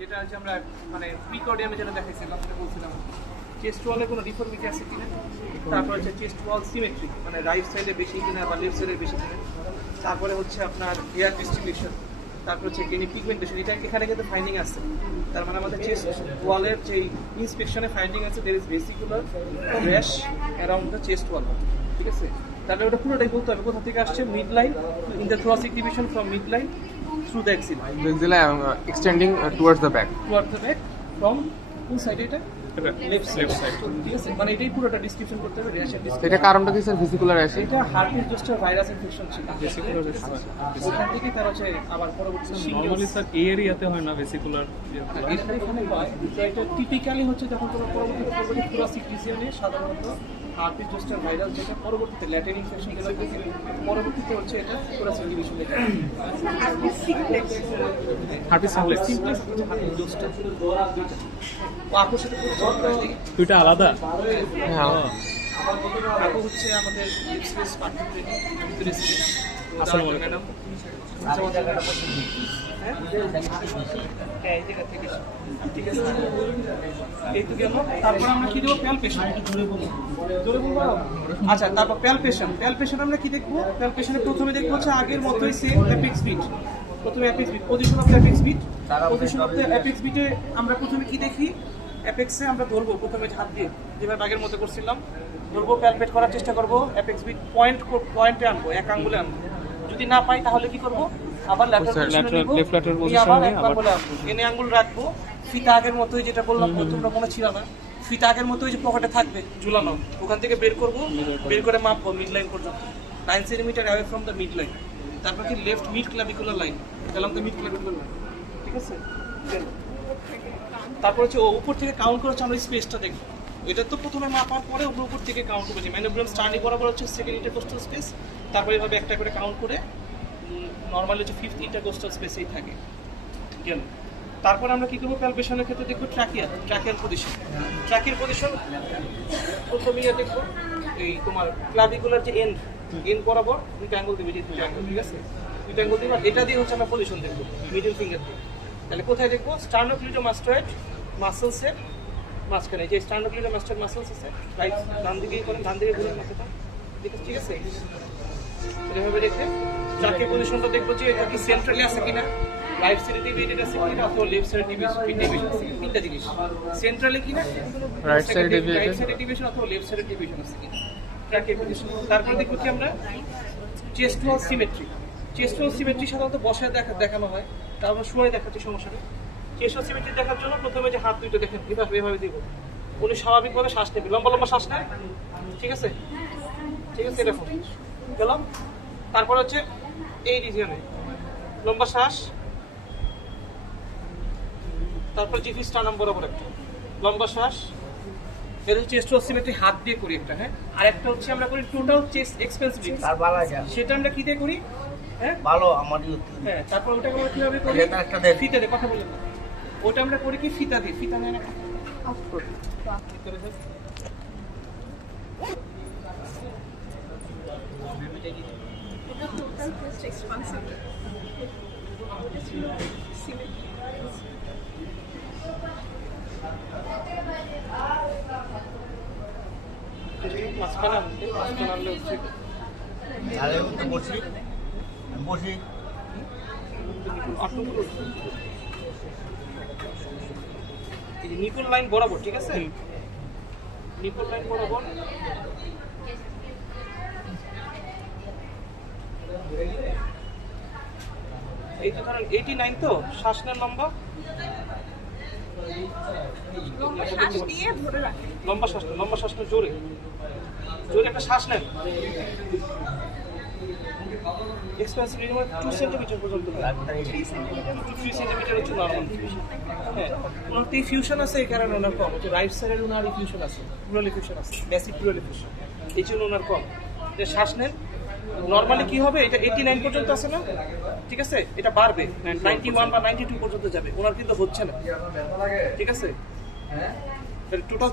যেটা হচ্ছে আমরা মানে প্রিকর্ডিয়ামে যেটা দেখাইছিলাম, যেটা বলছিলাম চেস্ট ওয়ালে কোনো ডিফর্মিটি আছে কিনা, তারপর হচ্ছে চেস্ট ওয়াল সিমেট্রি মানে রাইট সাইডে বেশি কিনা বা লেফট সাইডে বেশি কিনা, তারপরে হচ্ছে আপনার হেয়ার ডিস্ট্রিবিউশন, তারপর হচ্ছে গেনি পিগমেন্টেশন, এটা এখানে কিন্তু ফাইন্ডিং আছে। তার মানে আমাদের চেস্ট ওয়ালের যে ইন্সপেকশনে ফাইন্ডিং আছে there is vesicular rash around the chest wall, ঠিক আছে। তাহলে ওটা পুরোটাই বলতে হবে কোথা থেকে আসছে, mid line in the thoracic division from midline through the axilla, extending towards the back. from কোন সাইডে এটা লেফট সাইড, ঠিক আছে। মানে এটাই পুরোটা ডিসক্রিপশন করতে হবে র্যাশের এটা ডিসক্রিপশন। কারণটা কি স্যার ভেসিকুলার র্যাশ? এটা হার্পিস জোস্টার ভাইরাস ইনফেকশন ছিল, ওখান থেকে তার হচ্ছে আবার পরবর্তী নরমালি স্যার এই এরিয়াতে হয় না ভেসিকুলার। এটা এখানে হয়, তো এটা টিপিক্যালি হচ্ছে যখন কোনো পরবর্তী thoracic region এ সাধারণত হার্পিস জোস্টার ভাইরাস, যেটা পরবর্তীতে ল্যাটেন ইনফেকশন যেটা পরবর্তীতে হচ্ছে এটা thoracic division এ যায়। হার্পিস সিমপ্লেক্স সিমপ্লেক্স হচ্ছে হার্পিস জোস্টার, ও আপুর সাথে খুব দুইটা আলাদা। হ্যাঁ, আপু হচ্ছে আমাদের এক্সপ্রেস পার্টি আসসালামু আলাইকুম ম্যাডাম। তারপর আমরা কি দেবো, প্যালপেশন। আচ্ছা, তারপর প্যালপেশন আমরা কি দেখবো, প্যালপেশনে প্রথমে দেখবো হচ্ছে আগের মতোই সেম অ্যাপেক্স বিট। প্রথমে apex beat, position of the apex beat. Position of the apex বিটে আমরা প্রথমে কি দেখি, অ্যাপেক্সে আমরা ধরবো প্রথমে হাত দিয়ে যেভাবে আগের মতো করছিলাম, ধরবো, প্যালপেট করার চেষ্টা করবো, অ্যাপেক্স বিট পয়েন্টে আনবো, এক আঙ্গুলে আনবো। যদি না পাই তাহলে কি করবো, আবার লেফট ল্যাটারাল পজিশনে আবার বলে আনবো, এনে আঙ্গুল রাখবো, ফিতা আগের মতোই যেটা বললাম তোমরা মনে ছিল না, ফিতা আগের মতোই যে পকেটে থাকবে ঝুলানো, ওখান থেকে বের করবো, বের করে মাপবো মিড লাইন পর্যন্ত, 9 centimetre away from the mid line. তারপর কি লেফট মিড ক্লাভিকুলার লাইন, গেলাম তো মিড ক্লাভিকুলার লাইন, ঠিক আছে। তারপর হচ্ছে উপর থেকে কাউন্ট করে হচ্ছে আমরা স্পেসটা দেখবো। এটা তো প্রথমে মাপার পরে উপর থেকে কাউন্ট করছি, ম্যানোব্রাম স্টার্নি বরাবর হচ্ছে সেকেন্ড ইন্টারকোস্টাল স্পেস, তারপরে এভাবে একটা করে কাউন্ট করে নর্মালি হচ্ছে ফিফথ ইন্টারকোস্টাল স্পেসেই থাকে, গেল। তারপর আমরা কি করবো, প্যালপেশনের ক্ষেত্রে দেখবো ট্র্যাকিয়ার পজিশন প্রথমে দেখবো এই তোমার ক্লাভিকুলার যে এন্ড বরাবর দুইটা অ্যাঙ্গেল দিবে, যে দুইটা অ্যাঙ্গেল, ঠিক আছে, দুইটা অ্যাঙ্গেল দিবে, এটা দিয়ে হচ্ছে আমরা পজিশন দেখবো মিডল ফিঙ্গার দিয়ে। তাহলে কোথায় দেখবো, স্টার্নোক্লিটোমাস্টয়েড মাসলসের মাঝখানে, যে স্টার্নোক্লিটোমাস্টয়েড মাসলস আছে, রাইট ডান দিকে করেন, ডান দিকে ঘুরেন মাথাটা, ঠিক আছে। এভাবে রেখে ট্র্যাকের পজিশনটা দেখবো যে এটা কি সেন্ট্রালি আছে কিনা, রাইট সাইডে ডিভিয়েটেড আছে কিনা, অথবা লেফট সাইডে ডিভিয়েশন আছে, তিনটা জিনিস, সেন্ট্রালি কিনা, রাইট সাইডে ডিভিয়েশন অথবা লেফট সাইডে ডিভিয়েশন আছে কিনা, ট্র্যাকের পজিশন। তারপর দেখবো কি আমরা চেস্ট ওয়াল সিমেট্রি সাধারণত বসায় দেখানো হয়, তারপর শুয়ে দেখাচ্ছি সমস্যা নেই। চেস্ট ওয়াল সিমেট্রি দেখার জন্য প্রথমে যে হাত দুইটা দেখেন এভাবে দিব, উনি স্বাভাবিকভাবে শ্বাস নেবে, লম্বা শ্বাস নেয়, ঠিক আছে, এরকম গেলাম। তারপর হচ্ছে এই রিজিয়নে লম্বা শ্বাস, তারপর জিভি স্টার্নাম বরাবর একটা লম্বা শ্বাস, এটা হচ্ছে চেস্ট ওয়াল সিমেট্রি হাত দিয়ে করি একটা, হ্যাঁ। আর একটা হচ্ছে আমরা করি টোটাল চেস্ট এক্সপেন্সিভ, সেটা আমরা কি দিয়ে করি, হ্যাঁ ভালো আমার, হ্যাঁ। তারপর ওটা আমরা কিভাবে করি, ফিতা দিয়ে, কথা বলেন না, ওটা আমরা করি কি ফিতা দিয়ে, ফিতা নেন একটা মাঝখানে আনলে বসি নিপল লাইন বরাবর, ঠিক আছে, নিপল লাইন বরাবর এই তো ধরেন 89 তো শ্বাস নেন লম্বা, লম্বা শ্বাস নেন, জোরে একটা শ্বাস নেন, এক্সপেন্সিভ 2 সেন্টিমিটার পর্যন্ত, 3 সেন্টিমিটার হচ্ছে নর্মাল। হ্যাঁ, ওনার তো ফিউশন আছে, এই কারণে ওনার কম, রাইট সাইডের ওনার ফিউশন আছে, প্লুরাল ফিউশন আছে, বেসিক প্লুরাল ফিউশন, এই জন্য ওনার কম। যে শ্বাস নেন নর্মালি কি হবে, এটা 89 পর্যন্ত আছে না, ঠিক আছে, এটা বাড়বে 91 বা 92 পর্যন্ত যাবে, ওনার কিন্তু হচ্ছে না, ঠিক আছে। টোটাল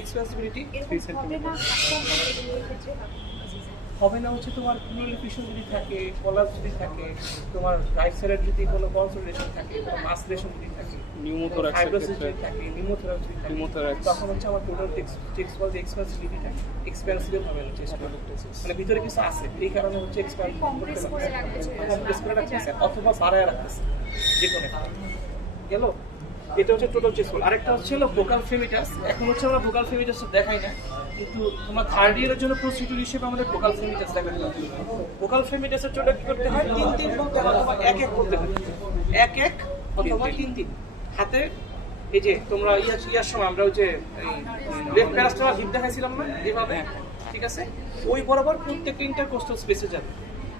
এক্সপেন্সিবিলিটি 3 সেন্টিমিটার, হবে না হচ্ছে তোমার প্লুরাল এফিউশন যদি থাকে, কলাপস যদি থাকে, তোমার রাইট সাইডের যদি কোনো কনসোলিডেশন থাকে, কোনো মাসকুলেশন যদি থাকে, নিউমোথোরাক্সের ফাইব্রোসিস ক্ষেত্রে যদি থাকে, নিউমোথোরাক্স যদি থাকে, নিউমোথোরাক্স। তখন হচ্ছে আমার টোটাল টেক্সট বলতে এক্সপেন্সিভিটি থাকে, এক্সপেন্সিভ হবে না চেস্ট, মানে ভিতরে কিছু আছে, এই কারণে হচ্ছে এক্সপ্যান্ড Compress করে রাখতেছে। কমপ্রেস করে রাখতেছে অথবা বাড়ায় রাখতেছে, যে কোনো একটা গেল। এটা হচ্ছে টোটাল চেস্ট ওয়াল। আরেকটা হচ্ছে হলো ভোকাল ফেমিটাস। এখন হচ্ছে আমরা ভোকাল ফেমিটাস দেখাই না, কিন্তু তোমরা থার্ড ইয়ারের জন্য প্রস্টিটিউট হিসেবে আমাদের ভোকাল ফেমিটাস দেখাতে হবে। ভোকাল ফেমিটাসের জন্য কি করতে হয়? 3 বলতে হয় অথবা 1 বলতে হয়, 1 অথবা 3 হাতে। এই যে তোমরা ইয়ার সময় আমরা ওই যে লেফট প্যারাস্টামাল হিপ দেখাইছিলাম না এইভাবে, ঠিক আছে? ওই বরাবর প্রত্যেকটা ইন্টারকোস্টাল স্পেসে যাবে।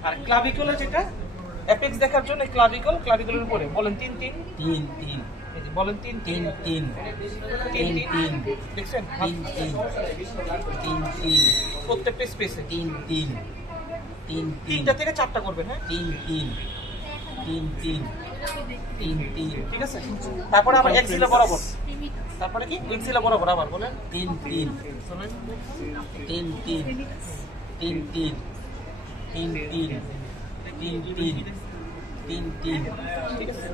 আর ক্লাভিকলে যেটা অ্যাপেক্স দেখার জন্য ক্লাভিকলের উপরে বলেন 3 তিন তিন এই যে বলেন 3 তিন তিন 3 দেখছেন? তিন তিন তিন প্রত্যেকটা স্পেসে তিন তিন তিন তিন 3টা থেকে 4টা করবেন, হ্যাঁ, তিন তিন তিন তিন তিন তিন ঠিক আছে? তারপরে আবার এক্সিলা বরাবর, তারপরে কি এক্সিলা বরাবর আবার বলেন তিন তিন তিন তিন তিন তিন তিন তিন তিন তিন তিন তিন ঠিক আছে?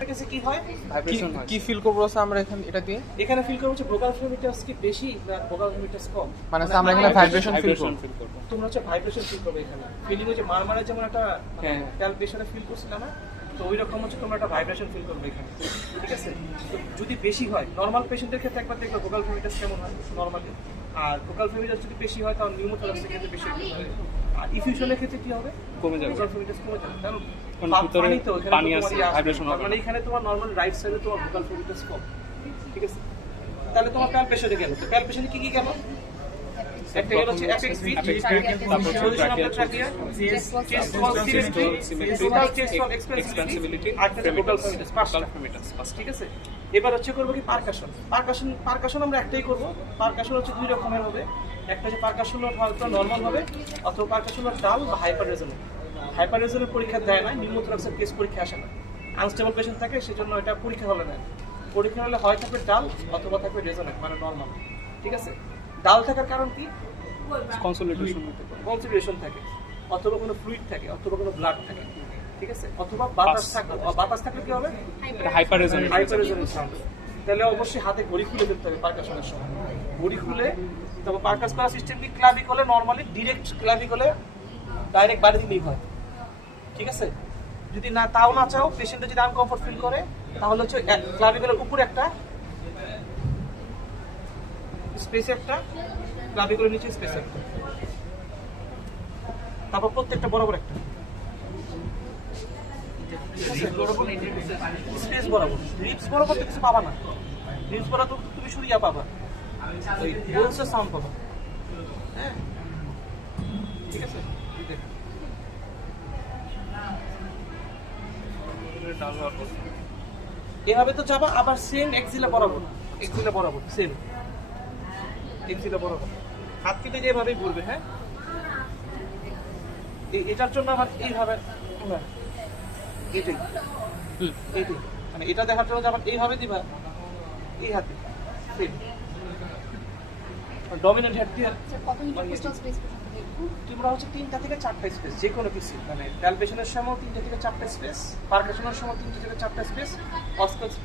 এর কাছে কি হয়? ভাইব্রেশন হয়। কি ফিল করবো স্যার আমরা এটা দিয়ে? এখানে ফিল করা হচ্ছে ভোকাল ফেমিটাস কি বেশি না ভোকাল ফেমিটাস কম? মানে আমরা এখানে ভাইব্রেশন ফিল ভাইব্রেশন করবো। ফিল করবো। তোমরা হচ্ছে ভাইব্রেশন ফিল করবে এখানে। ফিলিং হচ্ছে মারমারে যেমন একটা হ্যাঁ। প্যালপেশনে ফিল করছিলে না, তো ওই রকম হচ্ছে তোমরা একটা ভাইব্রেশন ফিল করবে এখানে, ঠিক আছে? তো যদি বেশি হয়, নর্মাল পেশেন্টের ক্ষেত্রে একবার দেখবে ভোকাল ফেমিটাস কেমন হয় নর্মালি, আর ভোকাল ফেমিটাস যদি বেশি হয় তাহলে নিউমোথোরাক্সের ক্ষেত্রে বেশি হতে পারে। আর ইফিউশনের ক্ষেত্রে কি হবে? কমে যাবে। ভোকাল ফেমিটাস কমে যাবে, কারণ কারণ ভিতরে পানি তো এখানে পানি তো আছে, তোমার ইয়ে আসবে। vibration হবে মানে না। এখানে তোমার নর্মাল রাইট সাইডে তোমার ভোকাল ফেমিটাস কম, ঠিক আছে? তাহলে তোমার প্যালপেশনে গেল, তো প্যালপেশনে কি কি গেল? একটা গেল হচ্ছে অ্যাপেক্স ফিট, তারপর position of the trachea, trachea, chest wall symmetry, total chest wall expansibility, আর একটা টোটাল ফেমিটাস, পাঁচটা। ঠিক আছে? এবার হচ্ছে করবো কি পারকাশন আমরা একটাই করব। পারকাশন হচ্ছে 2 রকমের হবে, একটা হচ্ছে পারকাশন হয়তো নরমাল হবে, অথবা পারকাশন ডাল বা হাইপার রেজোনেন্ট। হাইপার রেজোনেন্ট পরীক্ষা দেয় না, নিউমোথোরাক্সের কেস পরীক্ষা আসে না, আনস্টেবল পেশেন্ট থাকে, সেজন্য এটা পরীক্ষা হলে নেয়। পরীক্ষা হলে হয় থাকবে ডাল অথবা থাকবে রেজোনেন্ট, মানে নরমাল, ঠিক আছে? ডাল থাকার কারণ কি? কনসোলিডেশন হতে পারে। কনসিডারেশন থাকে, অথবা কোনো ফ্লুইড থাকে, অথবা কোনো ব্লাড থাকে, ঠিক আছে? অথবা বাতাস থাকে, বাতাস থাকলে কি হবে? এটা হাইপার রেজোনেন্স। হাইপাররেজোনেন্স সাউন্ড। তাহলে অবশ্যই হাতে ঘড়ি খুলে ফেলতে হবে পারকাশনের সময়, ঘড়ি খুলে। তবে পারকাস করা সিস্টেম কি ক্লাভিকলে নরমালি ডিরেক্ট ক্লাভিকলে ডাইরেক্ট বাড়ি দিলেই হয়, ঠিক আছে? যদি না তাও না চাও, পেশেন্টে যদি আনকমফর্ট ফিল করে, তাহলে হচ্ছে ক্লাভিকলের উপরে একটা স্পেস, একটা ক্লাভিকলের নিচে স্পেস একটা, তারপর প্রত্যেকটা বরাবর একটা স্পেস বরাবর। রিপস বরাবর তো কিছু পাবা না, রিপস বরাবর তো তুমি শুধু ইয়া পাবা, ওই বোনসের সাউন্ড পাবা, হ্যাঁ, ঠিক আছে? এভাবে তো যাবা, আবার সেম এক্সিলা বরাবর, সেম এক্সিলা বরাবর হাত কেটে যেভাবেই ঘুরবে, হ্যাঁ। এটার জন্য আবার এইভাবে, হ্যাঁ, এটাই মানে এটা দেখার জন্য আবার এইভাবে দিবা, এই হাতে সেম ডমিনেন্ট হেড দিয়ে কত ইন্টারকোস্টাল স্পেস তোমরা হচ্ছে 3টা থেকে 4টা স্পেস, যে কোনো কিছু, মানে প্যালপেশনের সময় 3টা থেকে 4টা স্পেস, পারকাশনের সময় 3টা থেকে 4টা স্পেস,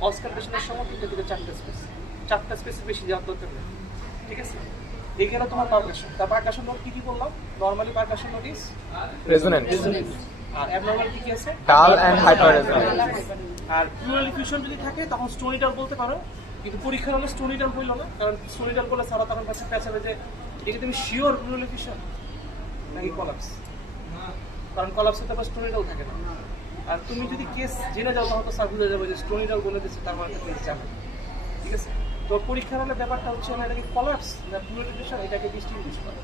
অস্কারপেশনের সময় 3টা থেকে 4টা স্পেস, 4টা স্পেসের বেশি যাওয়ার দরকার নেই, ঠিক আছে? এইখানে তোমার পারকাশন। তার পারকাশন নোট কি বললাম? Normally percussion note is resonant, আর অ্যাবনর্মাল কি আছে? Dull and hyper resonant. আর প্লুরাল ইফিউশন যদি থাকে তখন স্টোনিটাল বলতে পারো, কিন্তু পরীক্ষা হলে স্টোনিটাল বললো না, কারণ স্টোনিটাল বলে সারা তখন কাছে পেঁচাবে যে এটা তুমি শিওর প্লুরাল ইফিউশন নাকি কলাপস, কারণ কলাপসে তো আবার স্টোনিটাল থাকে না। আর তুমি যদি কেস জেনে যাও তখন তো স্যার বুঝে যাবে যে স্টোনিটাল বলে দিচ্ছে, তার মানে কেস যাবে, ঠিক আছে? তো পরীক্ষার হলে ব্যাপারটা হচ্ছে না এটা কি কলাপস না প্লুরাল ইফিউশন, এটাকে ডিস্টিংগুইশ করে।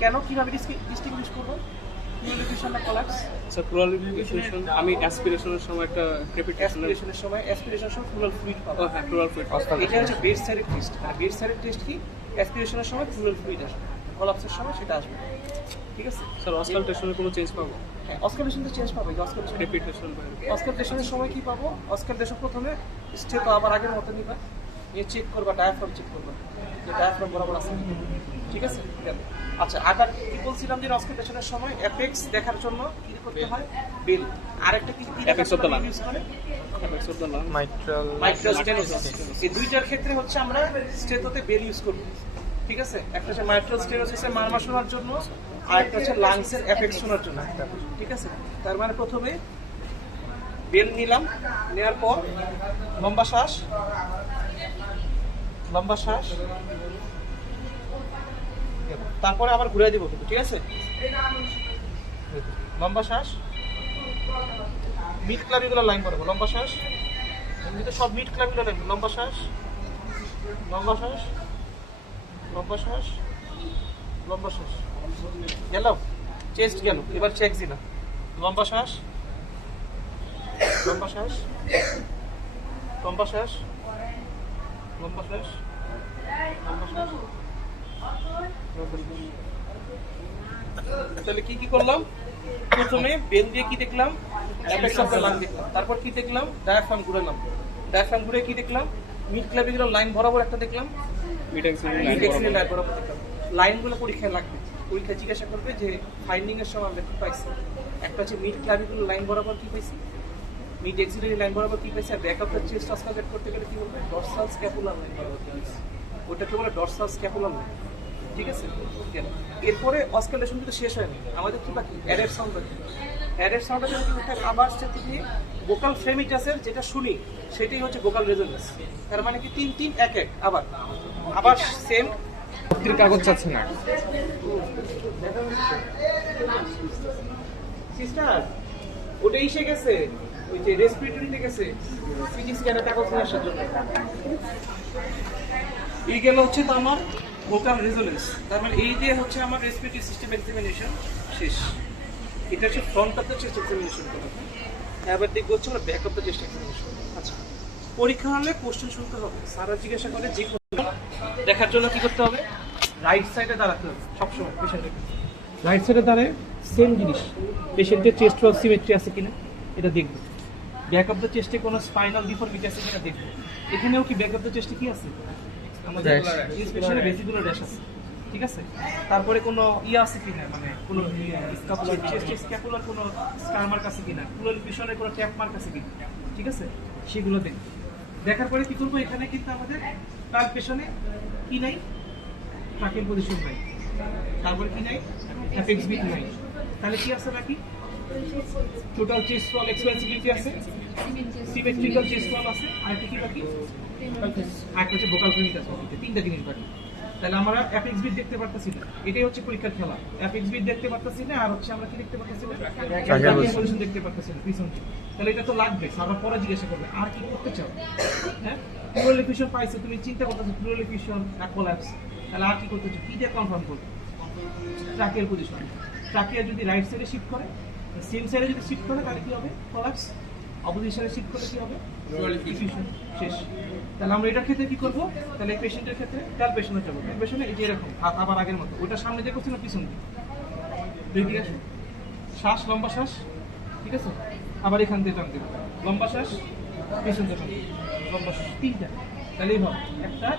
কেন, কিভাবে ডিস্টিংগুইশ করবো প্লুরাল ইফিউশন না কলাপস? স্যার প্লুরাল ইফিউশন আমি অ্যাসপিরেশনের সময় একটা ক্রেপিটেশনের অ্যাসপিরেশনের সময় প্লুরাল ফ্লুইড পাবো, হ্যাঁ প্লুরাল ফ্লুইড। এটা হচ্ছে বেড সাইডের টেস্ট। আর বেড সাইডের টেস্ট কি? অ্যাসপিরেশনের সময় প্লুরাল ফ্লুইড আসবে, কলাপসের সময় সেটা আসবে, ঠিক আছে? স্যার অস্কালটেশনে কোনো চেঞ্জ পাবো? হ্যাঁ, অস্কারটেশন তো চেঞ্জ পাবে। অস্কারটেশন ক্রেপিটেশন অস্কারটেশনের সময় কি পাবো? অস্কারটেশন প্রথমে স্টেপ আবার আগের মতো নিবা, নিয়ে চেক করবা, ডায়াফ্রাম চেক করবা যে ডায়াফ্রাম বরাবর আছে কিনা। ঠিক আছে? গেল। আচ্ছা, আবার কি বলছিলাম যে অস্কালটেশনের সময় অ্যাপেক্স দেখার জন্য কি করতে হয়? বেল। আরেকটা কি Apex of the lung. Use করে? Apex of the lung. Mitral mitral stenosis. এই দুইটার ক্ষেত্রে হচ্ছে আমরা স্টেটোতে বেল ইউজ করব। ঠিক আছে? একটা হচ্ছে মাইট্রাল স্টেনোসিসের মারমা শোনার জন্য, আর একটা হচ্ছে লাংসের অ্যাপেক্স শোনার জন্য। ঠিক আছে? তার মানে প্রথমে বেল নিলাম, নেওয়ার পর লম্বা শ্বাস, লম্বা শ্বাস, তারপরে আবার ঘুরে দিব কিন্তু। ঠিক আছে? লম্বা শ্বাস, মিড ক্লাবিগুলো লাইন করবো, লম্বা শ্বাস, এমনিতে সব মিড ক্লাবিগুলো লাইন, লম্বা শ্বাস, লম্বা শ্বাস, লম্বা শ্বাস, লম্বা শ্বাস, গেল, চেস্ট গেল, এবার চেক দিলাম, লম্বা শ্বাস, লম্বা শ্বাস, লম্বা শ্বাস, লম্বা শ্বাস, লম্বা শ্বাস, তাহলে কি কি করলাম? প্রথমে বেল দিয়ে কি দেখলাম? অ্যাপেক্স অফ দ্য লাং দেখলাম। তারপর কি দেখলাম? ডায়াফ্রাম ঘুরালাম। ডায়াফ্রাম ঘুরে কি দেখলাম? মিড ক্লাভিকুলার লাইন বরাবর একটা দেখলাম, Mid axillary mid line axillary বরাবর। লাইন বরাবর দেখলাম। লাইনগুলো পরীক্ষায় লাগবে, পরীক্ষায় জিজ্ঞাসা করবে যে ফাইন্ডিং এর সময় আমরা কি পাইছি। একটা হচ্ছে মিড ক্লাভিকুলার লাইন বরাবর কি পাইছি, মিড এক্সিলারি লাইন বরাবর কি পাইছি, আর back of the chest auscultate করতে গেলে কি বলবে? ডরসাল স্ক্যাপুলার লাইন বরাবর কি পাইছি, ওটাকে বলে ডরসাল স্ক্যাপুলার লাইন। ঠিক আছে? গেল। এরপরে অস্কালেশন কিন্তু শেষ হয়নি, আমাদের কি বাকি? অ্যাডেড সাউন্ড বাকি। অ্যাডেড সাউন্ডের জন্য কিন্তু একটা আবার থেকে ভোকাল ফ্রেমিটাসের যেটা শুনি সেটাই হচ্ছে ভোকাল রেজোনেন্স। তার মানে কি 3 3 1 1 আবার আবার সেম। ভর্তির কাগজ চাচ্ছে না। সিস্টার ওটা এসে গেছে, ওই যে রেসপিরেটরিতে গেছে সিটি স্ক্যানের কাগজ নিয়ে আসার জন্য। এই গেল হচ্ছে তো আমার ভোকাল রেজোনেন্স। তার মানে এই যে হচ্ছে আমার রেসপিরেটরি সিস্টেম এক্সামিনেশন শেষ। এটা হচ্ছে front of the chest examination করা। এবার দেখবো হচ্ছে আমরা back of the chest examination. আচ্ছা, পরীক্ষা হলে কোশ্চেন শুনতে হবে, স্যাররা জিজ্ঞাসা করে যে দেখার জন্য কি করতে হবে? রাইট সাইডে দাঁড়াতে হবে সবসময় পেশেন্টের। রাইট সাইডে দাঁড়ায় সেম জিনিস, পেশেন্টের চেস্ট ওয়াল সিমেট্রি আছে কিনা এটা দেখবো। ব্যাক অফ দ্য চেস্টে কোনো স্পাইনাল ডিফর্মিটি আছে কিনা দেখবো। এখানেও কি ব্যাক অফ দ্য চেস্টে কি আছে? আমাদের স্পেশালি ভেসিকুলার র্যাশ আছে। ঠিক আছে? তারপরে কোনো আছে কিনা, মানে কোনো স্ক্যাপুলার চেস্ট স্ক্যাপুলার কোনো স্কার মার্ক আছে কিনা, প্লুরাল পিছনে কোনো ট্যাপ মার্ক আছে কিনা। ঠিক আছে? সেগুলো দেখবো। দেখার পরে কি করবো? এখানে কিন্তু আমাদের তার পেছনে কি নাই? ট্রাকের পজিশন নাই। তারপরে কি নাই? অ্যাপেক্স বিট নাই। তাহলে কি আছে বাকি? টোটাল চেস্ট ওয়াল এক্সপেন্সিবিলিটি আছে, সিমেট্রিক্যাল চেস্ট ওয়াল আছে, আর কি বাকি? আর হচ্ছে ভোকাল ফ্রেমিটাস আছে। তিনটা জিনিস বাকি। তাহলে আমরা অ্যাপেক্স বিট দেখতে পারতেছি না, এটাই হচ্ছে পরীক্ষার খেলা। অ্যাপেক্স বিট দেখতে পারতেছি না, আর হচ্ছে আমরা কি দেখতে পারতেছি না? ট্রাকের পজিশন দেখতে পারতেছি না পিছন থেকে। তাহলে এটা তো লাগবে, আমরা পরে জিজ্ঞাসা করবে আর কি করতে চাও। হ্যাঁ, প্লুরাল এফিউশন পাইছে, তুমি চিন্তা করতেছো প্লুরাল এফিউশন না কোল্যাপস, তাহলে আর কি করতে চাও? কি দিয়ে কনফার্ম করবে? ট্রাকের পজিশন। ট্রাকিয়া যদি রাইট সাইডে শিফট করে, সেম সাইডে যদি শিফট করে তাহলে কি হবে? কোল্যাপস। অপোজিট সাইডে শিফট করলে কি হবে? এফিউশন। শেষ। তাহলে আমরা এটার ক্ষেত্রে কি করবো? তাহলে এই পেশেন্টের ক্ষেত্রে প্যালপেশনে যাবো। প্যালপেশনে এই যে এরকম হাত আবার আগের মতো, ওটা সামনে দিয়ে করছি না পিছন দিয়ে। বেরিয়ে আসুন, শ্বাস, লম্বা শ্বাস। ঠিক আছে? আবার এখান থেকে টান দেবো, লম্বা শ্বাস, পিছন থেকে টান দেবো, লম্বা শ্বাস। তিনটা। তাহলে এইভাবে একটা,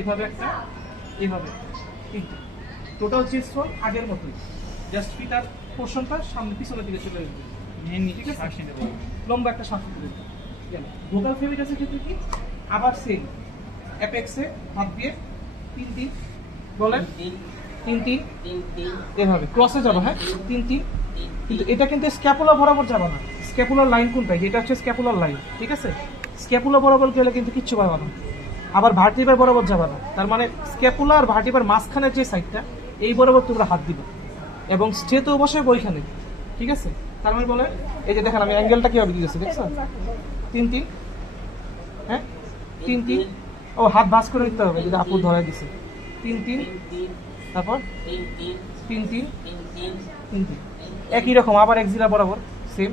এভাবে একটা, এইভাবে তিনটা। টোটাল চেস্ট ওয়াল আগের মতোই, জাস্ট ফিটার পোর্শনটা সামনে পিছনের দিকে চলে আসবে। ঠিক আছে? লম্বা একটা শ্বাস নিতে দেবো। গেল। ভোকাল ফ্রেমিটাসের ক্ষেত্রে কি? আবার সেম, অ্যাপেক্সে হাত দিয়ে 3 3 বলেন, 3 3 এভাবে ক্রসে যাবো। হ্যাঁ, 3 3। কিন্তু এটা কিন্তু স্ক্যাপুলা বরাবর যাবে না। স্ক্যাপুলার লাইন কোনটা? যেটা হচ্ছে স্ক্যাপুলার লাইন। ঠিক আছে? স্ক্যাপুলা বরাবর গেলে কিন্তু কিচ্ছু পাবে না। আবার ভার্টিবার বরাবর যাবে না। তার মানে স্ক্যাপুলা আর ভার্টিবার মাঝখানের যে সাইডটা, এই বরাবর তোমরা হাত দিবে এবং স্ট্রেট বসে ওইখানে। ঠিক আছে? তার মানে বলে এই যে দেখেন আমি অ্যাঙ্গেলটা কিভাবে দিয়েছি, দেখছো? 3 3। হ্যাঁ, 3 3। ও হাত ভাঁজ করে দিতে হবে, যদি আপু ধরে দিছে। 3 3। তারপর 3 3 3 3। একই রকম আবার এক্সিলা বরাবর সেম।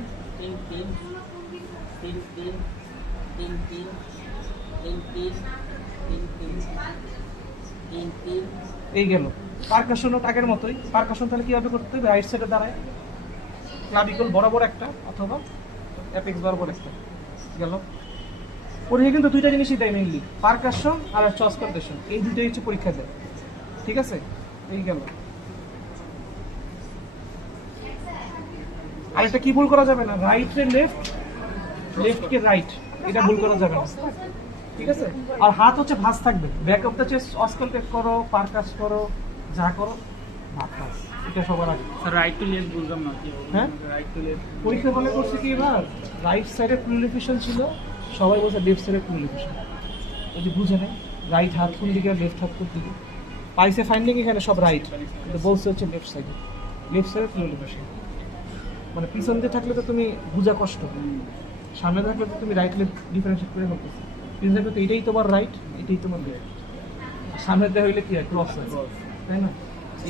এই গেল। পারকাশনও আগের মতোই। পারকাশন তাহলে কিভাবে করতে হবে? রাইট সাইডে দাঁড়ায় ক্লাভিকল বরাবর একটা, অথবা অ্যাপেক্স বরাবর একটা। গেল। পরীক্ষা কিন্তু দুইটা জিনিসই দেয় মেইনলি, পারকাশন আর হচ্ছে অস্কালটেশন, এই দুইটাই হচ্ছে পরীক্ষা দেয়। ঠিক আছে, এই গেল। আর এটা কি ভুল করা যাবে না, রাইট রে লেফট, লেফট কে রাইট, এটা ভুল করা যাবে না। ঠিক আছে, আর হাত হচ্ছে ভাঁজ থাকবে, back of the chest auscultate করো, পারকাস করো, যা করো ভাঁজ, এটা সবার আগে। রাইট টু লেফট বুঝলাম না কি হবে। হ্যাঁ? রাইট টু লেফট পরীক্ষা মনে করছে কি এবার রাইট সাইডে প্রিলিফিকেশন ছিল, সবাই বলছে লেফট সাইডে প্রিলিফিকেশন, ওই যে বুঝে নেই রাইট হাত কোন দিকে লেফট হাত কোন দিকে, পাইছে ফাইন্ডিং এখানে সব রাইট, কিন্তু বলছে হচ্ছে লেফট সাইডে, লেফট সাইডে প্রিলিফিকেশন। মানে পিছন দিয়ে থাকলে তো তুমি বুঝা কষ্ট, সামনে থাকলে তো তুমি রাইট লেফট ডিফারেন্সিয়েট করে করতেছো, পিছনে থাকলে তো এটাই তোমার রাইট, এটাই তোমার লেফট, সামনে দেওয়া হইলে কি হয় ক্রস হয়, তাই না?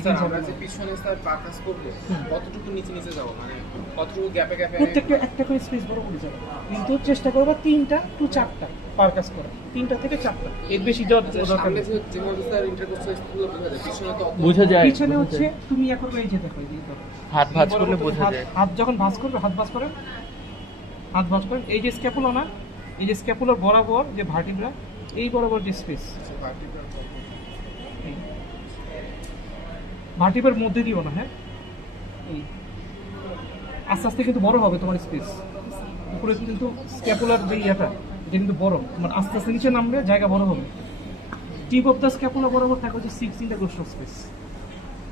স্যার আমরা যে পিছনে স্যার পারকাস করব কতটুকু নিচে নিচে যাব, মানে কতটুকু গ্যাপে গ্যাপে? প্রত্যেকটা একটা করে স্পেস বড় করে যাবে, কিন্তু চেষ্টা করবা 3টা টু 4টা পারকাস করা, 3টা থেকে 4টা, এর বেশি যাওয়ার দরকার সামনে নেই। যেভাবে স্যার ইন্টারকোস্টাল গুলো বোঝা যায়, পিছনে তো অত বোঝা যায় পিছনে হচ্ছে তুমি এখন এই যে দেখো এই যে ধরো। হাত ভাঁজ এই বড় করলে বড় বোঝা হাত- যায়। হাত যখন ভাঁজ করবে, হাত ভাঁজ করেন, হাত ভাঁজ করেন, এই যে স্ক্যাপুলা না, এই যে স্ক্যাপুলার বরাবর যে ভার্টিব্রা, এই বরাবর যে স্পেস, ভার্টিব্রার মধ্যে দিও না, হ্যাঁ এই আস্তে আস্তে কিন্তু বড় হবে তোমার স্পেস, উপরে কিন্তু স্ক্যাপুলার যে ইয়েটা এটা কিন্তু বড়, মানে আস্তে আস্তে নিচে নামলে জায়গা বড় হবে। টিপ অফ দ্য স্ক্যাপুলা বরাবর থাকে হচ্ছে 6 intercostal space,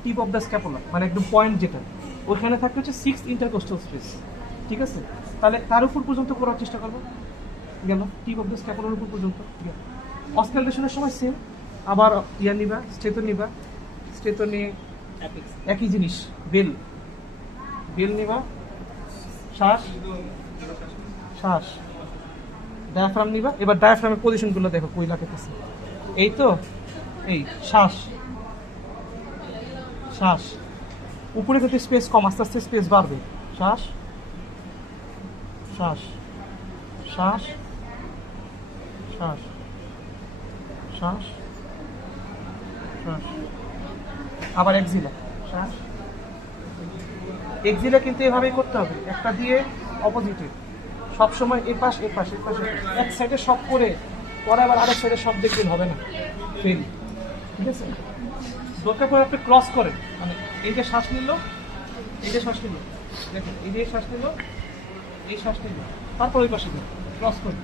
tip of the scapula মানে একদম পয়েন্ট যেটা, ওখানে থাকে হচ্ছে 6 ইন্টারকোস্টাল স্পেস। ঠিক আছে, তাহলে তার উপর পর্যন্ত করার চেষ্টা করবো, গেল টিপ অফ দ্য স্ক্যাপুলার উপর পর্যন্ত। অস্কালটেশনের সময় সেম, আবার ইয়া নিবা, স্টেতো নিবা, স্টেতো নিয়ে একই জিনিস, বেল বেল নিবা, শ্বাস শ্বাস, ডায়াফ্রাম নিবা। এবার ডায়াফ্রামের পজিশনগুলো দেখো কই লাগতেছে, এই তো এই শ্বাস শ্বাস, উপরে কিন্তু স্পেস কম, আস্তে আস্তে স্পেস বাড়বে, শ্বাস শ্বাস শ্বাস শ্বাস শ্বাস শ্বাস, আবার এক্সিলা, শ্বাস এক্সিলা কিন্তু এভাবেই করতে হবে, একটা দিয়ে অপোজিটে সবসময় এ পাশ এ পাশ এ পাশে, এক সাইডে সব করে পরে আবার আরেক সাইডে সব দেখবেন হবে না, ফেল। ঠিক আছে, দরকার পরে আপনি ক্রস করেন, মানে এই যে শ্বাস নিল, এই যে শ্বাস নিল, দেখুন এই যে শ্বাস নিল, এই শ্বাস নিল, তারপর ওই পাশে ক্রস করেন,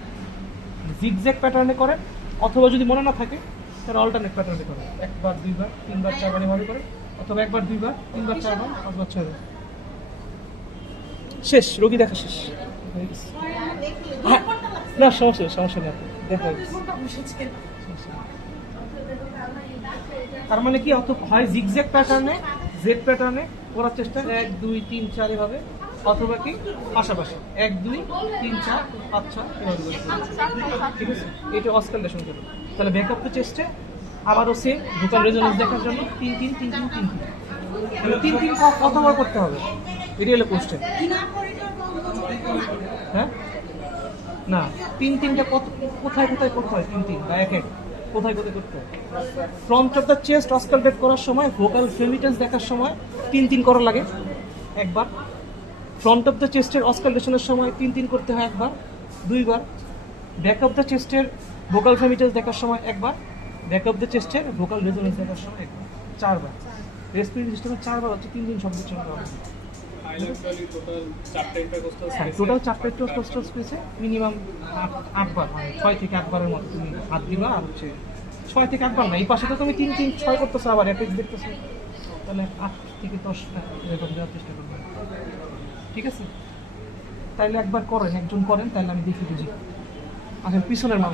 জিগজ্যাগ প্যাটার্নে করেন, অথবা যদি মনে না থাকে তাহলে অল্টারনেট প্যাটার্নে করেন, একবার দুইবার তিনবার চারবার এভাবে করেন, অথবা একবার দুইবার তিনবার চারবার পাঁচবার ছয়বার, শেষ, রোগী দেখা শেষ হয়ে গেছে। হ্যাঁ, না সমস্যা নেই, সমস্যা নেই, আপনি দেখা হয়ে গেছে। তার মানে কি অত হয় জিগজ্যাগ প্যাটার্নে, জেড প্যাটার্নে করার চেষ্টা, 1 2 3 4 এভাবে, অথবা কি পাশাপাশি 1 2 3 4 5 6 এভাবে করতে। ঠিক আছে, এটা অস্কালটেশন করবে। তাহলে ব্যাকআপ টু চেস্টে আবারও সেম ভোকাল রেজোনেন্স দেখার জন্য 3 3 3 3 3 3, তাহলে 3 3 কতবার করতে হবে, এটা হলো কোশ্চেন। হ্যাঁ না, 3 3টা কোথায় কোথায় করতে হয়, 3 3 বা 1 1 কোথায় কোথায় করতে হয়। Front of the chest auscultate করার সময়, ভোকাল ফ্রেমিটেন্স দেখার সময় 3 3 করা লাগে একবার, ফ্রন্ট অফ দ্য চেস্টের অস্কালটেশনের সময় 3 3 করতে হয় একবার দুইবার, ব্যাক অফ দ্য চেস্টের ভোকাল ফ্রেমিটেন্স দেখার সময় একবার, ব্যাক অফ দ্য চেস্টের ভোকাল রেজোনেন্স দেখার সময় একবার, 4 বার। রেসপিরেটরি সিস্টেমে 4 বার হচ্ছে 3 3 শব্দ চলতে হবে। আইল্যান্ডালি টোটাল 4টা ইন্টারকোস্টাল হ্যাঁ, টোটাল 4টা ইন্টারকোস্টাল স্পেসে মিনিমাম 8 বার, মানে 6 থেকে 8 বারের মতো তুমি হাত দিবা, আর হচ্ছে 6 থেকে 8 বার না, এই পাশে তো তুমি 3 3 6 করতেছো, আবার অ্যাপেক্স দেখতেছো, তাহলে 8 থেকে 10টা এরকম দেওয়ার চেষ্টা করবে। ঠিক আছে, তাইলে একবার করেন, একজন করেন, তাহলে আমি দেখি বুঝি। আচ্ছা, পিছনের মানুষ